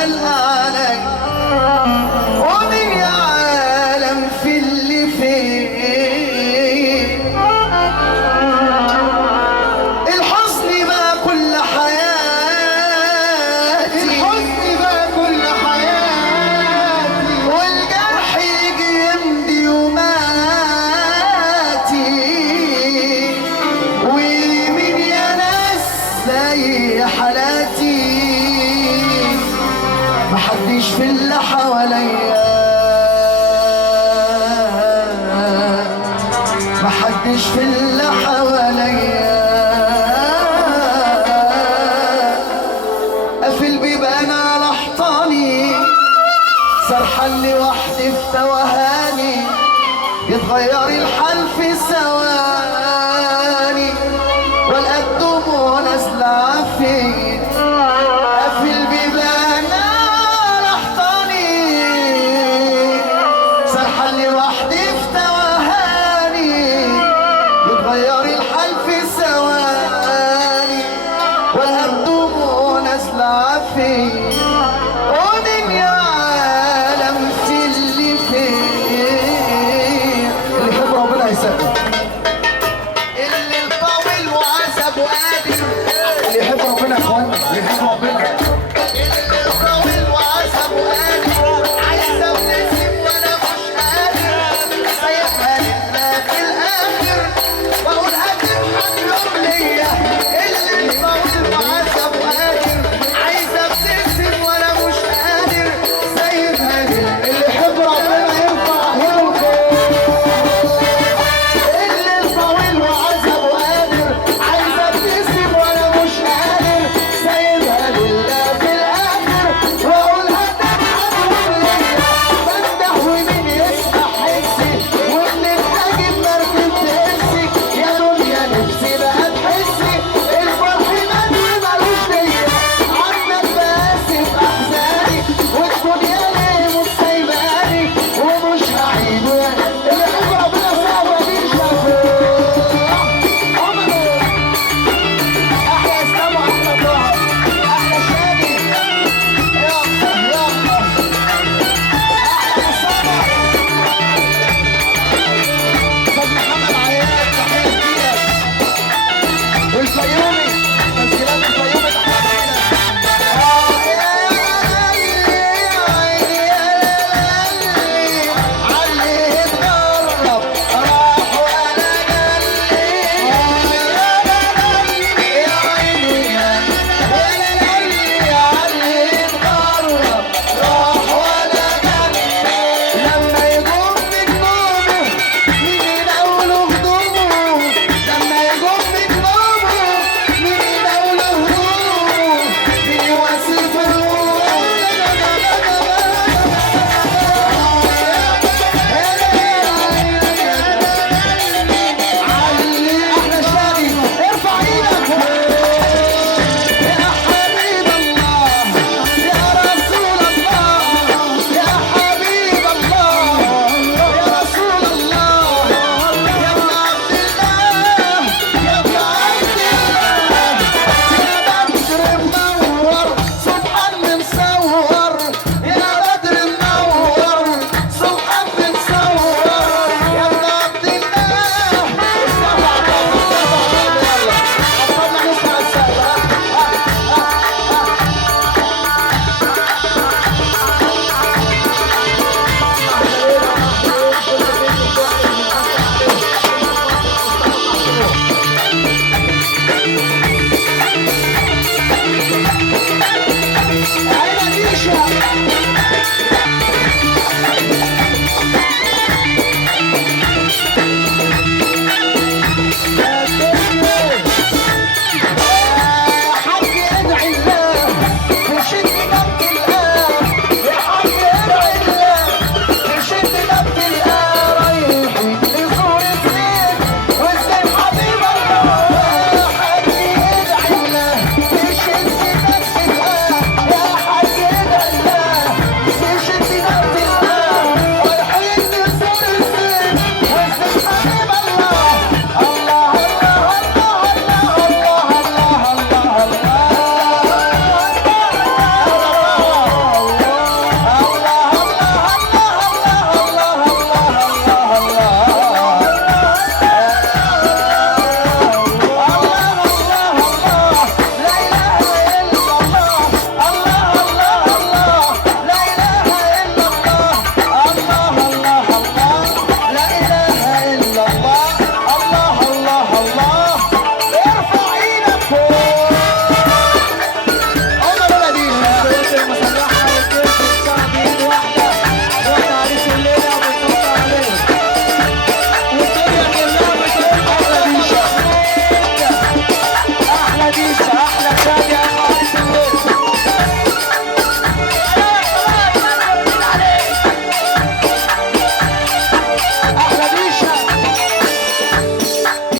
قلقانك ومين يا عالم في اللي فيه الحزن بقى كل حياتي الحزن بقى كل حياتي والجرح يجي يمضي يوماتي ومين يا ناس زي حالاتي محدش في اللي حواليا محدش في اللي حواليا قافل بيبان على حيطاني سرحان لوحدي في توهاني يتغير الحال في ثواني والقى الدموع نازله عافيه قافل بيبان على حيطاني سرحان لوحدي في توهاني يتغير الحال في ثواني والقى الدموع نازله عافيه ومين يا عالم في اللي فيه اللي يحب ربنا يسامح اللي طاول وعذب وقادر اللي يحب ربنا يا اخوانا اللي يحب ربنا اللي طاول وعذب وقادر عايز ابتسم وانا مش قادر سايبها لله في الاخر واقول هتضحك يوم ليا اللي طاول وعذب وقادر عايز ابتسم وانا مش قادر سايبها لله اللي يحب ربنا يرفع ايده اللي طويل وعذب وقادر عايز ابتسم وانا مش قادر سايبها لله في الاخر واقول هتضحك يوم ليا بفتح ومين يسمع حسي ومن الحاجب مركب تقسي يا دنيا نفسي بقى تحسي الفرح مدوي ملوش نية عنك بقاسي في احزاني والدنيا ليه مش سايباني ومش هعيده اللي يحب ربنا صعب مفيش مفهوم احلى اسلام واحلى طه احلى شادي يلا يلا احلى مصطفى استاذ محمد عياد تحيه كبيره والفيومي تسجيلات الفيومي تحيه علي اتغرب راح ولا جلي يا عيني يا علي اتغرب راح ولا جلي لما يقوم بجنوبه مين يناوله هدومه لما يقوم بجنوبه مين يناوله هدومه مين يواسي في علي احلى شادي ارفع ايدك يا حبيب الله يا رسول الله يا حبيب الله يا رسول الله يا ابن عبد الله يا ابن عبد الله يا بدر منور سبحان مصور يا بدر منور سبحان مصور يا ابن عبد الله استمع يلا عطلنا نسمع السقف عينك يشرب